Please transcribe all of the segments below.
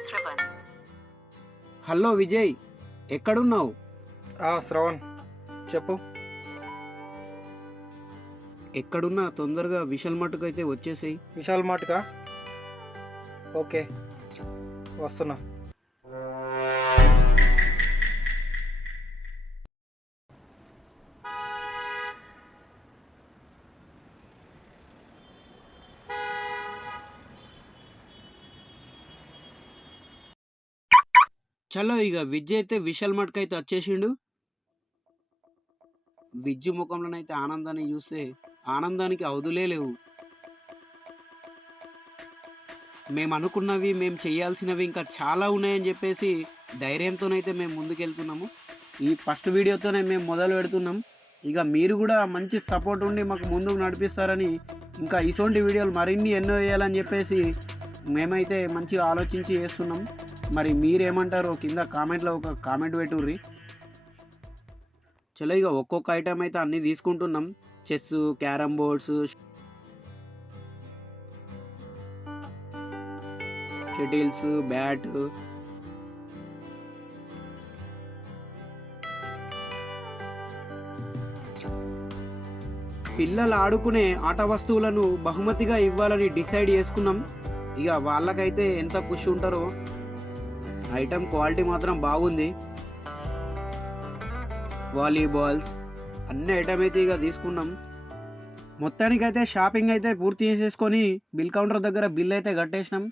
Shravan. Hello Vijay ఎక్కడున్నావు? ఆ, శ్రవణ్ చెప్పు. ఎక్కడున్నా తొందరగా విశాల్ మట్టుకు అయితే వచ్చేసేయి. విశాల్ మాటకా? ఓకే వస్తున్నా. చలో ఇక విజ్జు అయితే విశాల్ మట్క అయితే వచ్చేసిండు. విజ్జు ముఖంలోనైతే ఆనందాన్ని చూస్తే ఆనందానికి అవధులే లేవు. మేము అనుకున్నవి మేము చేయాల్సినవి ఇంకా చాలా ఉన్నాయని చెప్పేసి ధైర్యంతోనైతే మేము ముందుకెళ్తున్నాము. ఈ ఫస్ట్ వీడియోతోనే మేము మొదలు పెడుతున్నాం. ఇక మీరు కూడా మంచి సపోర్ట్ ఉండి మాకు ముందుకు నడిపిస్తారని ఇంకా ఇటువంటి వీడియోలు మరిన్ని ఎన్నో వేయాలని చెప్పేసి మేమైతే మంచిగా ఆలోచించి చేస్తున్నాం. మరి మీరేమంటారో? కింద కామెంట్లో ఒక కామెంట్ పెట్టుర్రి. చలో ఇక ఒక్కొక్క ఐటమ్ అయితే అన్నీ తీసుకుంటున్నాం. Chess carrom boards shuttles bat. పిల్లలు ఆడుకునే ఆట వస్తువులను బహుమతిగా ఇవ్వాలని డిసైడ్ చేసుకున్నాం. ఇక వాళ్ళకైతే ఎంత పుష్ ఉంటారో ఐటమ్ క్వాలిటీ మాత్రం బాగుంది. వాలీబాల్స్ అన్ని ఐటమ్ అయితే ఇక తీసుకున్నాం. మొత్తానికైతే షాపింగ్ అయితే పూర్తి చేసేసుకొని బిల్ కౌంటర్ దగ్గర బిల్ అయితే కట్టేసినాం.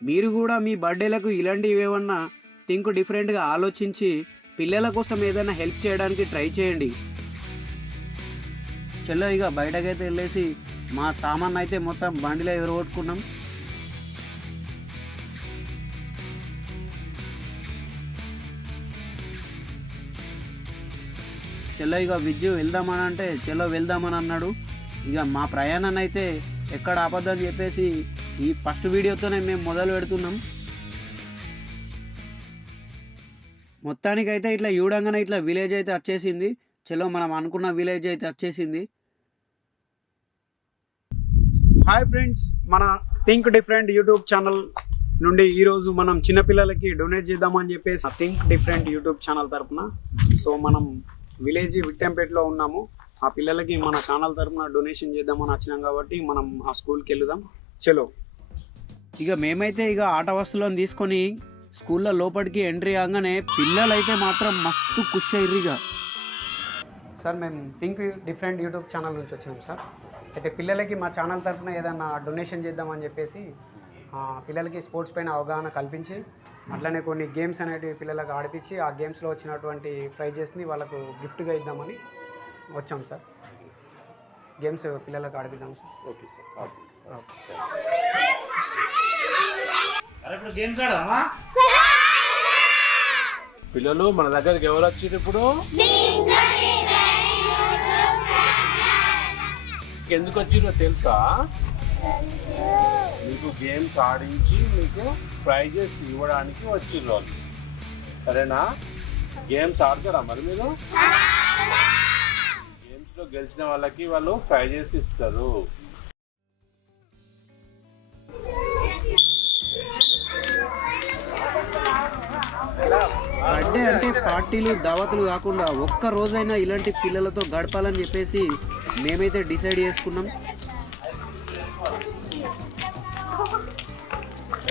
మీరు కూడా మీ బర్త్డేలకు ఇలాంటివి ఏమన్నా థింక్ డిఫరెంట్గా ఆలోచించి పిల్లల కోసం ఏదైనా హెల్ప్ చేయడానికి ట్రై చేయండి. చెల్లో ఇక బయటకైతే వెళ్ళేసి మా సామాన్ అయితే మొత్తం బండిలో ఎగరగొట్టుకున్నాం చెల్లో ఇక విజ్జు వెళ్దామని అంటే చెల్లో వెళ్దామని అన్నాడు. ఇక మా ప్రయాణాన్ని అయితే ఎక్కడ ఆపద్దని చెప్పేసి ఈ ఫస్ట్ వీడియోతోనే మేము మొదలు పెడుతున్నాం. మొత్తానికైతే ఇట్లా చూడంగానే ఇట్లా విలేజ్ అయితే వచ్చేసింది. చెలో మనం అనుకున్న విలేజ్ అయితే వచ్చేసింది. హాయ్ ఫ్రెండ్స్ మన థింక్ డిఫరెంట్ యూట్యూబ్ ఛానల్ నుండి ఈరోజు మనం చిన్నపిల్లలకి డొనేట్ చేద్దామని చెప్పేసి థింక్ డిఫరెంట్ యూట్యూబ్ ఛానల్ తరపున. సో మనం విలేజ్ విట్టంపేటలో ఉన్నాము. ఆ పిల్లలకి మన ఛానల్ తరపున డొనేషన్ చేద్దామని వచ్చినాం కాబట్టి మనం ఆ స్కూల్కి వెళ్దాం. చలో. ఇక మేమైతే ఇక ఆట వస్తువులను తీసుకొని స్కూల్లో లోపలికి ఎంట్రీ కాగానే పిల్లలు అయితే మాత్రం మస్తు ఖుషి అయ్యారు ఇక. సార్ మేము థింక్ డిఫరెంట్ యూట్యూబ్ ఛానల్ నుంచి వచ్చినాం సార్. అయితే పిల్లలకి మా ఛానల్ తరఫున ఏదన్నా డొనేషన్ చేద్దామని చెప్పేసి ఆ, పిల్లలకి స్పోర్ట్స్ పైన అవగాహన కల్పించి అట్లనే కొన్ని గేమ్స్ అనేటివి పిల్లలకు ఆడిపించి ఆ గేమ్స్లో వచ్చినటువంటి ప్రైజెస్ని వాళ్ళకు గిఫ్ట్గా ఇద్దామని వచ్చాం సార్. గేమ్స్ పిల్లలకు ఆడిపిద్దాం సార్. Okay sir. పిల్లలు మన దగ్గరికి ఎవరు వచ్చారు ఇప్పుడు? ఎందుకు వచ్చిరో తెలుసా? మీకు గేమ్స్ ఆడించి మీకు ప్రైజెస్ ఇవ్వడానికి వచ్చిర్రు వాళ్ళు. సరేనా? గేమ్స్ ఆడతారా మరి మీరు? గేమ్స్లో గెలిచిన వాళ్ళకి వాళ్ళు ప్రైజెస్ ఇస్తారు. బర్త్డే అంటే పార్టీలు దావతులు కాకుండా ఒక్క రోజైనా ఇలాంటి పిల్లలతో గడపాలని చెప్పేసి మేమైతే డిసైడ్ చేసుకున్నాం.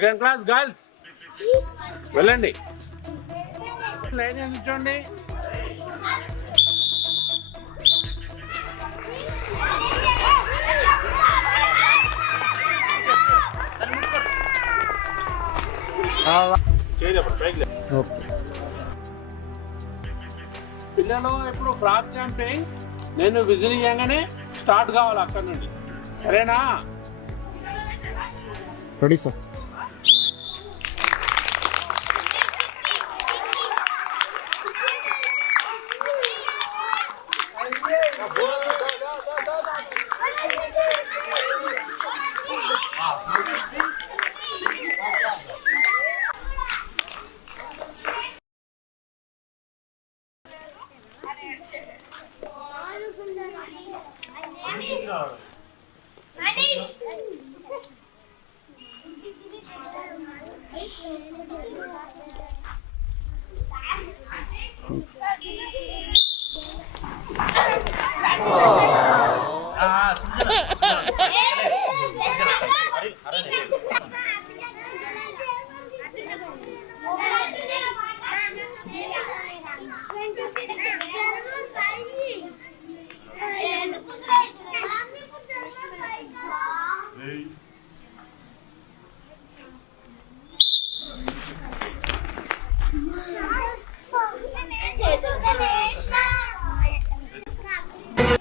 సెకండ్ క్లాస్ గర్ల్స్ వెళ్ళండి. లైన్ నిల్చోండి పిల్లలు ఇప్పుడు ఫ్రాక్ జంపింగ్ నేను విజిల్ చేయగానే స్టార్ట్ కావాలి అక్కడ నుండి. సరేనా? రెడీ సార్ Ah,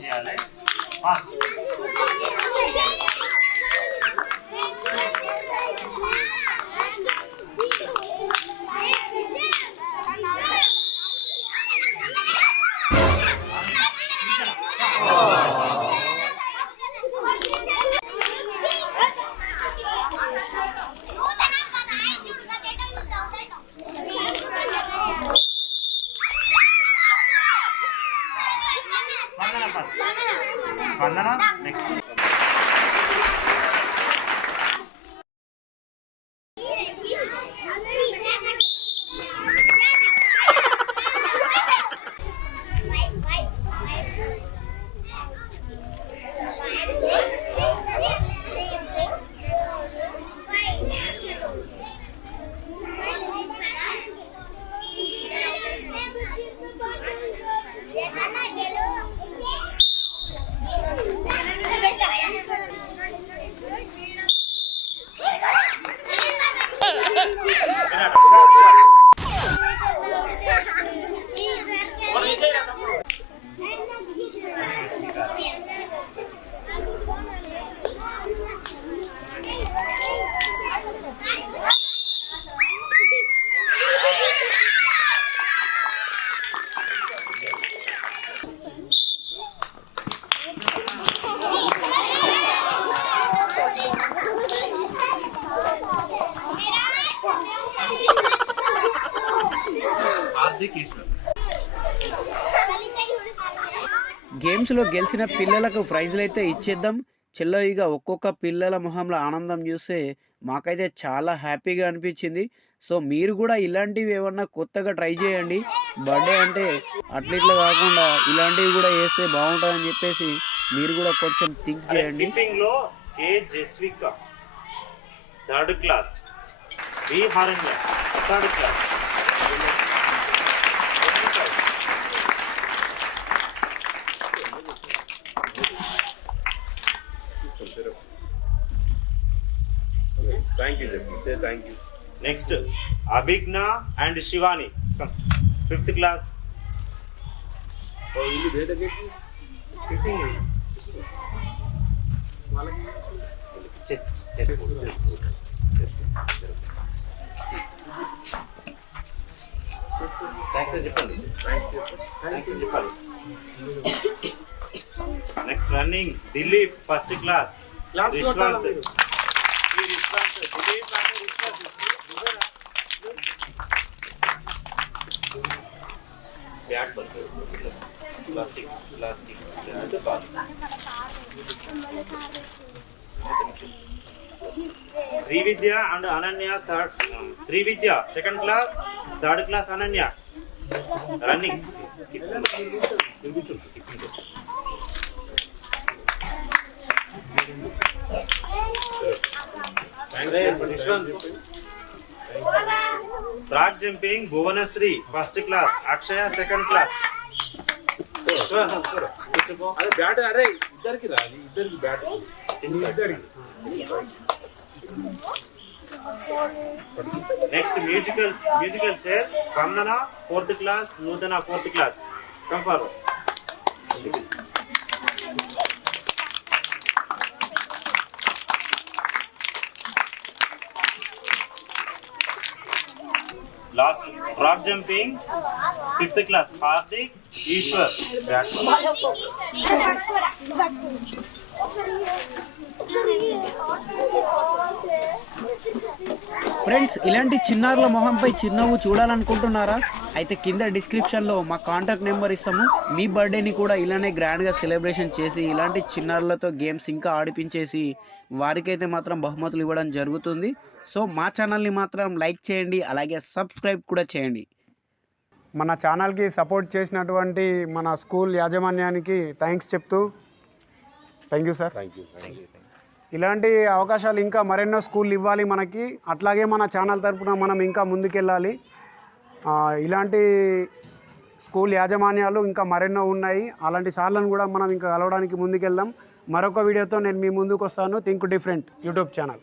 చేయాలి fast Spandana first Spandana next Hardik Eshwar గేమ్స్లో గెలిచిన పిల్లలకు ప్రైజ్లు అయితే ఇచ్చేద్దాం. చెల్లో ఇక ఒక్కొక్క పిల్లల మొహంలో ఆనందం చూస్తే మాకైతే చాలా హ్యాపీగా అనిపించింది. సో మీరు కూడా ఇలాంటివి ఏమన్నా కొత్తగా ట్రై చేయండి. బర్త్డే అంటే అట్లిట్లా కాకుండా ఇలాంటివి కూడా వేస్తే బాగుంటుందని చెప్పేసి మీరు కూడా కొంచెం థింక్ చేయండి. లో Jaswika third class B Haranya third class. Thank you చెప్పి thank you next Abhigna and Shivani fifth class ఇల్లు బయటకి స్కిప్పింగ్ చెస్ చెస్ థ్యాంక్స్ చెప్పండి థ్యాంక్స్ చెప్పాలి next running Dilip first class Rishwanth ఈ Rishwanth Dilip and Rishwanth bat ball plastic plastic bat ball Srividya and Ananya third Srividya second class third class Ananya running frock jumping Bhuvanashri first class Akshaya second class అరే bat అరే ఇద్దరికి రా ఇద్దరికి bat next musical musical chair Spandana fourth class Nuthana fourth class కంఫర్ last frock jumping fifth class Hardik Eshwar friends ఇలాంటి చిన్నారుల మొహంపై చిరునవ్వు చూడాలనుకుంటున్నారా? అయితే కింద డిస్క్రిప్షన్లో మా కాంటాక్ట్ నెంబర్ ఇస్తాము. మీ బర్త్డేని కూడా ఇలానే గ్రాండ్గా సెలబ్రేషన్ చేసి ఇలాంటి చిన్నారులతో గేమ్స్ ఇంకా ఆడిపించేసి వారికైతే మాత్రం బహుమతులు ఇవ్వడం జరుగుతుంది. సో మా ఛానల్ని మాత్రం లైక్ చేయండి అలాగే సబ్స్క్రైబ్ కూడా చేయండి. మన ఛానల్కి సపోర్ట్ చేసినటువంటి మన స్కూల్ యాజమాన్యానికి థ్యాంక్స్ చెప్తూ thank you sir. Thank you thank you ఇలాంటి అవకాశాలు ఇంకా మరెన్నో స్కూళ్ళు ఇవ్వాలి మనకి అట్లాగే మన ఛానల్ తరపున మనం ఇంకా ముందుకెళ్ళాలి. ఆ, ఇలాంటి స్కూల్ యాజమాన్యాలు ఇంకా మరెన్నో ఉన్నాయి. అలాంటి సార్లను కూడా మనం ఇంకా కలవడానికి ముందుకెళ్దాం. మరొక వీడియోతో నేను మీ ముందుకు వస్తాను థింక్ డిఫరెంట్ యూట్యూబ్ ఛానల్.